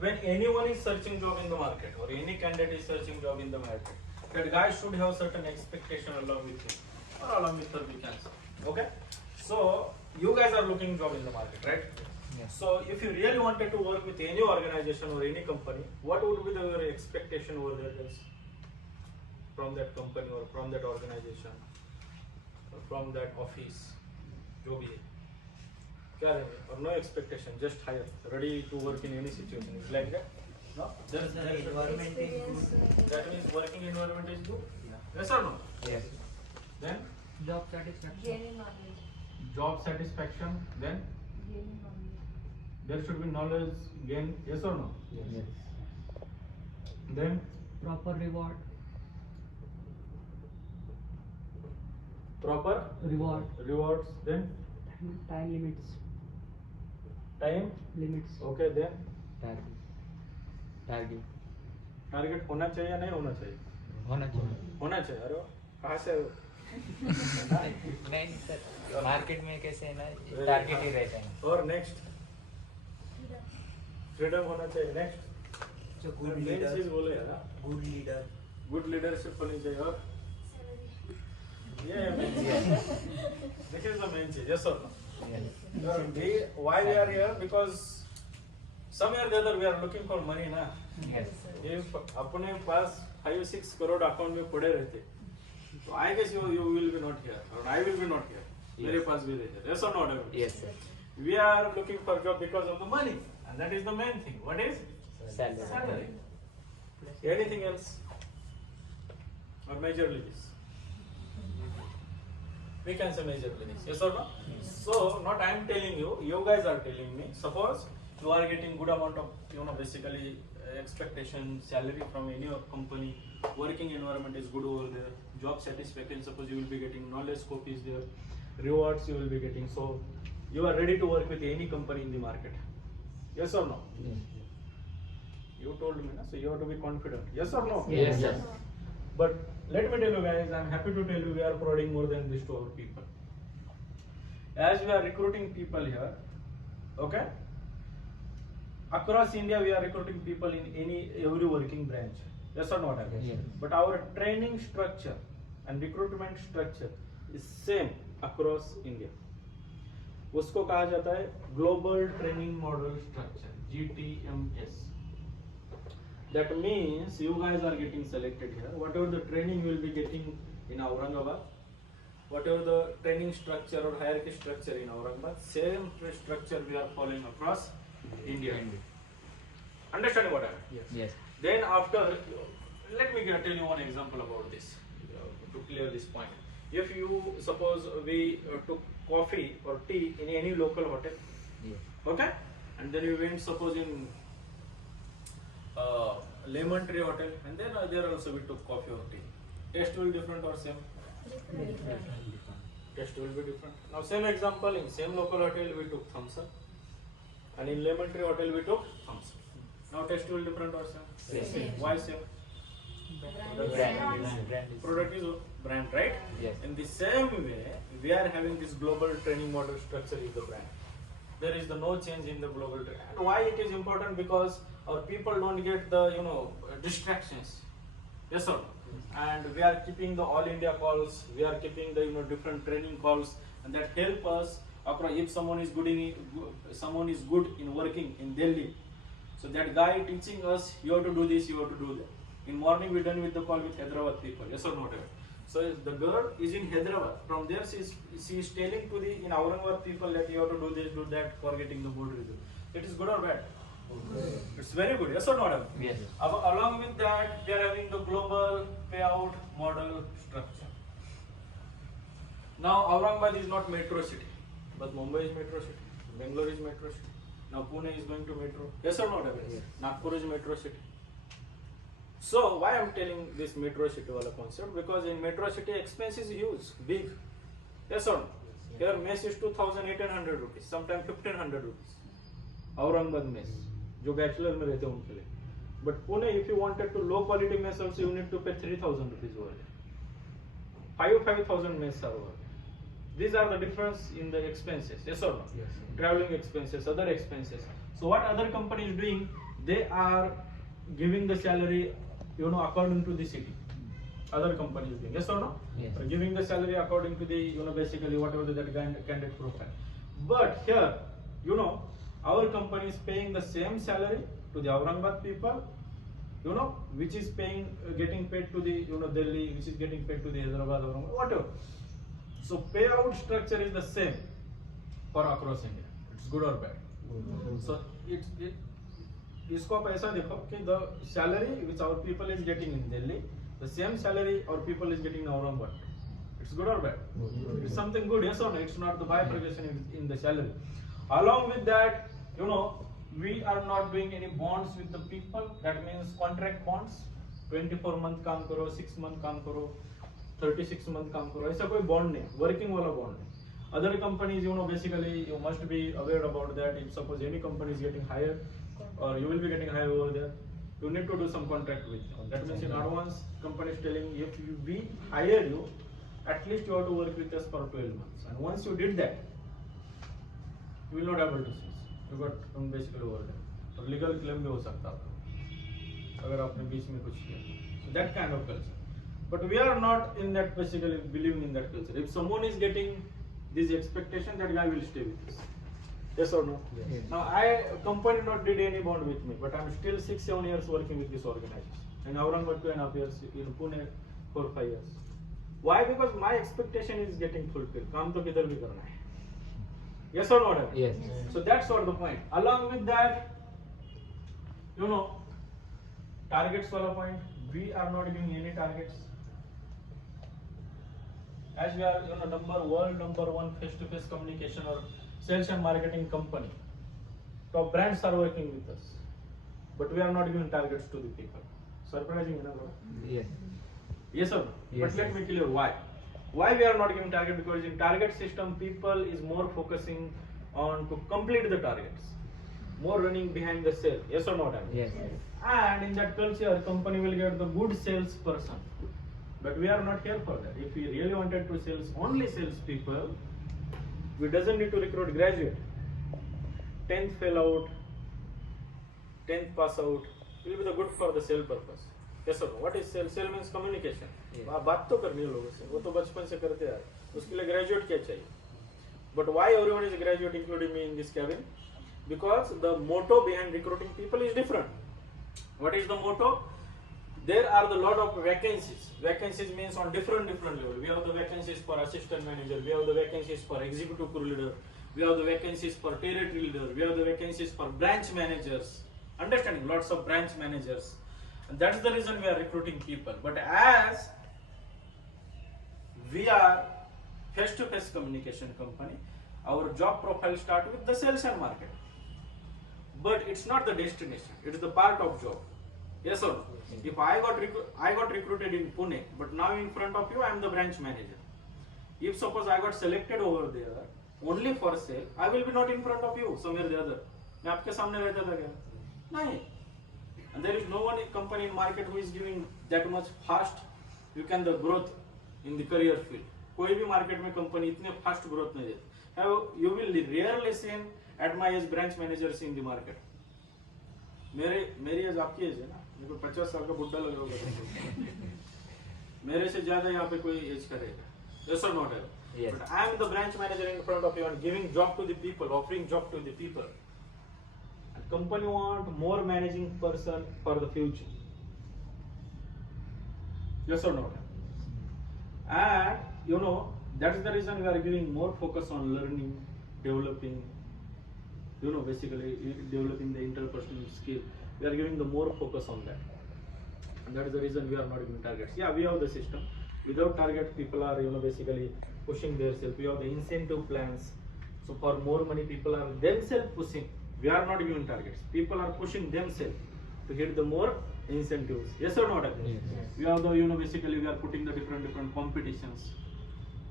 when anyone is searching job in the market or any candidate is searching job in the market, that guy should have certain expectation along with him or along with her, we can say. Okay, so you guys are looking job in the market, right? Yes. So if you really wanted to work with any organization or any company, what would be your expectation over there, guys? From that company or from that organization or from that office, जो भी है, क्या रहेंगे? Or no expectation, just hire, ready to work in any situation. It's like that? No? The environment is good. That means working environment is good? Yes or no? Yes. Then Job satisfaction. Gaining knowledge. job satisfaction, then Gaining knowledge. there should be knowledge gain, yes or no? Yes. Then Proper reward. proper Reward. rewards, then Time limits. time, Limits. okay, then target target होना चाहिए या नहीं होना चाहिए? होना चाहिए। होना चाहिए। अरे वाह, कहाँ से? नहीं सर, मार्केट में कैसे है ना, टारगेट ही रहता है। और नेक्स्ट फ्रीडम होना चाहिए। Next So good main leader. चीज बोले यार, Good leader. गुड लीडरशिप होनी चाहिए। और ये मेन चीज, दिस इज द मेन चीज, यस और no? Why we are here? Because somewhere or the other we are looking for money ना। Yes. If अपने पास 5-6 करोड़ अकाउंट में पड़े रहते, तो I guess you will be not here or I will be not here. मेरे पास भी रहते, yes or not? Yes sir. We are looking for job because of the money, and that is the main thing. What is? Salary. Salary. Anything else? Or majorly this? We can say majorly this, yes or no? So not I am telling you, you guys are telling me. Suppose you are getting good amount of, basically expectation salary from any company, working environment is good over there, job satisfaction, suppose you will be getting, knowledge scope is there, rewards you will be getting, so you are ready to work with any company in the market, yes or no? You told me na, so you have to be confident, yes or no? Yes sir. But let me tell you guys, I am happy to tell you we are providing more than this to our people. As we are recruiting people here, okay? Across India, we are recruiting people in every working branch. Yes or not? Yes. But our training structure and recruitment structure is same across India. उसको कहा जाता है Global Training Model Structure (GTMS). That means you guys are getting selected here. Whatever the training you will be getting in Aurangabad, whatever the training structure or hierarchy structure in Aurangabad, same structure we are following across India. Understand what I mean? Yes. Then after, let me tell you one example about this to clear this point. If you suppose we took coffee or tea in any local hotel, Yes. okay, and then we went suppose in Lemon Tree Hotel, and then there also we took coffee or tea. Taste will be different or same? Taste will be different. Now same example, in same local hotel we took thumbs up, and in Lemon Tree Hotel we took thumbs up. Now taste will be different or same? Same. Why same? Brand is. Product is brand, right? Yes. In the same way, we are having this global training model structure is the brand. There is no change in the global training. And why it is important? Because our people don't get the distractions. Yes or no? And we are keeping the all India calls. We are keeping the different training calls, and that help us across. If someone is good in working in Delhi, so that guy teaching us, you have to do this, you have to do that. In morning we done with the call with Hyderabad people, yes or not? So the girl is in Hyderabad. From there she is telling to the in Aurangabad people that you have to do this, do that for getting the board result. It is good or bad? It's very good, yes or not? Yes. Along with that, we are having the global payout model structure. Now Aurangabad is not metro city, but Mumbai is metro city, Bangalore is metro city. Now Pune is going to metro. Yes or not? Yes. Nagpur is metro city. So why I am telling this metro city wala concept? Because in metro city expense is huge, big. Yes or no? Here mess is 2,800 rupees, sometimes 1,500 rupees. Aurangabad mess, जो bachelor में रहते हैं उनके लिए. But Pune, if you wanted to low quality mess also, you need to pay 3,000 rupees over there. 5,000 mess are over there. These are the difference in the expenses. Yes or no? Yes. Traveling expenses, other expenses. So what other company is doing? they are giving the salary, according to the city. Other companies doing, yes or no? Yes. Are giving the salary according to the, basically whatever that candidate profile. But here, our company is paying the same salary to the Aurangabad people, which is getting paid to the, Delhi, which is getting paid to the Hyderabad, Aurangabad, whatever. So payout structure is the same for across India. It's good or bad. So इसको आप ऐसा देखो कि the salary which our people is getting in Delhi, the same salary our people is getting in Aurangabad. It's good or bad? It's something good, yes or no? It's not the bifurcation in the salary. Along with that, we are not doing any bonds with the people. That means contract bonds. 24 month काम करो, 6 month काम करो, 36 month काम करो. ऐसा कोई bond नहीं, working वाला bond नहीं. Other companies, basically you must be aware about that. If suppose any company is getting hired, or you will be getting hired over there, you need to do some contract with them. That means in advance, company is telling if we hire you, at least you have to work with us for 12 months. And once you did that, you will not able to switch. You got basically over there. और legal claim भी हो सकता है आपको, अगर आपने बीच में कुछ किया. So that kind of culture. But we are not in that, basically believing in that culture. If someone is getting this expectation, that guy will stay with us. Yes or no? Yes. Now company not did any bond with me, but I'm still 6-7 years working with this organization. In Aurangabad 2.5 years, in Pune 4-5 years. Why? Because my expectation is getting fulfilled. काम तो किधर भी करना है. Yes or not? Yes. So that's what the point. Along with that, targets wala point. We are not giving any targets. As we are, world number one face-to-face communication or sales and marketing company. Top brands are working with us, but we are not giving targets to the people. Surprising, bro? Yes. Yes or no? Yes, But let yes. me clear why. Why we are not giving target? Because in target system, people is more focusing on to complete the targets, more running behind the sale. Yes or not? Yes. And in that culture, company will get the good sales person. But we are not here for that. If we really wanted to sell only sales people, we doesn't need to recruit graduate. 10th fail out, 10th pass out will be the good for the sale purpose. Yes or no? What is sale? Sale means communication. Yes. बात तो करनी है लोगों से, वो तो बचपन से करते आ रहे हैं. उसके लिए graduate क्या चाहिए? But why everyone is a graduate, including me in this cabin? Because the motto behind recruiting people is different. What is the motto? There are the lot of vacancies. Vacancies means on different level. We have the vacancies for assistant manager. We have the vacancies for executive crew leader. We have the vacancies for territory leader. We have the vacancies for branch managers. Understanding? Lots of branch managers. And that's the reason we are recruiting people. But as we are face-to-face communication company, our job profile start with the sales and marketing. But it's not the destination. It's the part of job. Yes or no? If I got recruited in Pune, but now in front of you I am the branch manager. If suppose I got selected over there only for sale, I will be not in front of you somewhere the other. मैं आपके सामने रहता था क्या? नहीं. And there is no one in company in market who is giving that much fast the growth in the career field. कोई भी market में company इतने fast growth नहीं देती. You will rarely seen at my age branch managers in the market. मेरी as आपकी as है ना, मेरे को 50 साल का बुड्ढा लग रहा होगा. मेरे से ज्यादा यहाँ पे कोई एज करेगा. Yes or not? Yes. But I am the branch manager in front of you and giving job to the people, offering job to the people. And company want more managing person for the future. Yes or not? And that's the reason we are giving more focus on learning, developing. Basically developing the interpersonal skill. We are giving the more focus on that. And that is the reason we are not giving targets. Yeah, we have the system. Without target, people are, basically pushing themselves. We have the incentive plans. So for more money, people are themselves pushing. We are not giving targets. People are pushing themselves to get the more incentives. Yes or not? Yes. We have the, basically we are putting the different competitions.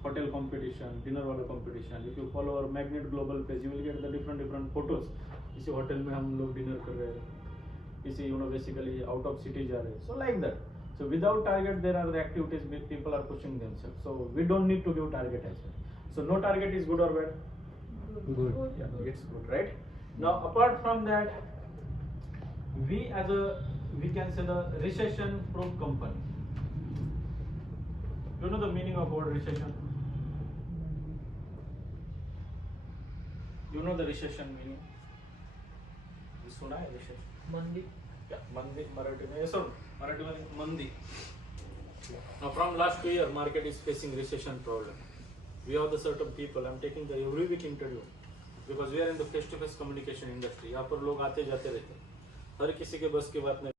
Hotel competition, dinner वाला competition. If you follow our Magnet Global page, you will get the different photos. इसी hotel में हम लोग dinner कर रहे हैं, इसी basically out of city जा रहे हैं. So like that. So without target, there are the activities which people are pushing themselves. So we don't need to give target as well. So no target is good or bad? Good. Yeah, it's good, right? Now apart from that, we can say the recession proof company. You know the meaning of word recession? You know the recession meaning? You सुना है recession? मंदी. Yeah, मंदी मराठी में सुन मराठी में मंदी. Now from last 2 years, market is facing recession problem. We have the certain people. I'm taking the every week interview because we are in the face-to-face communication industry. यहाँ पर लोग आते जाते रहते हैं. हर किसी के बस की बात नहीं.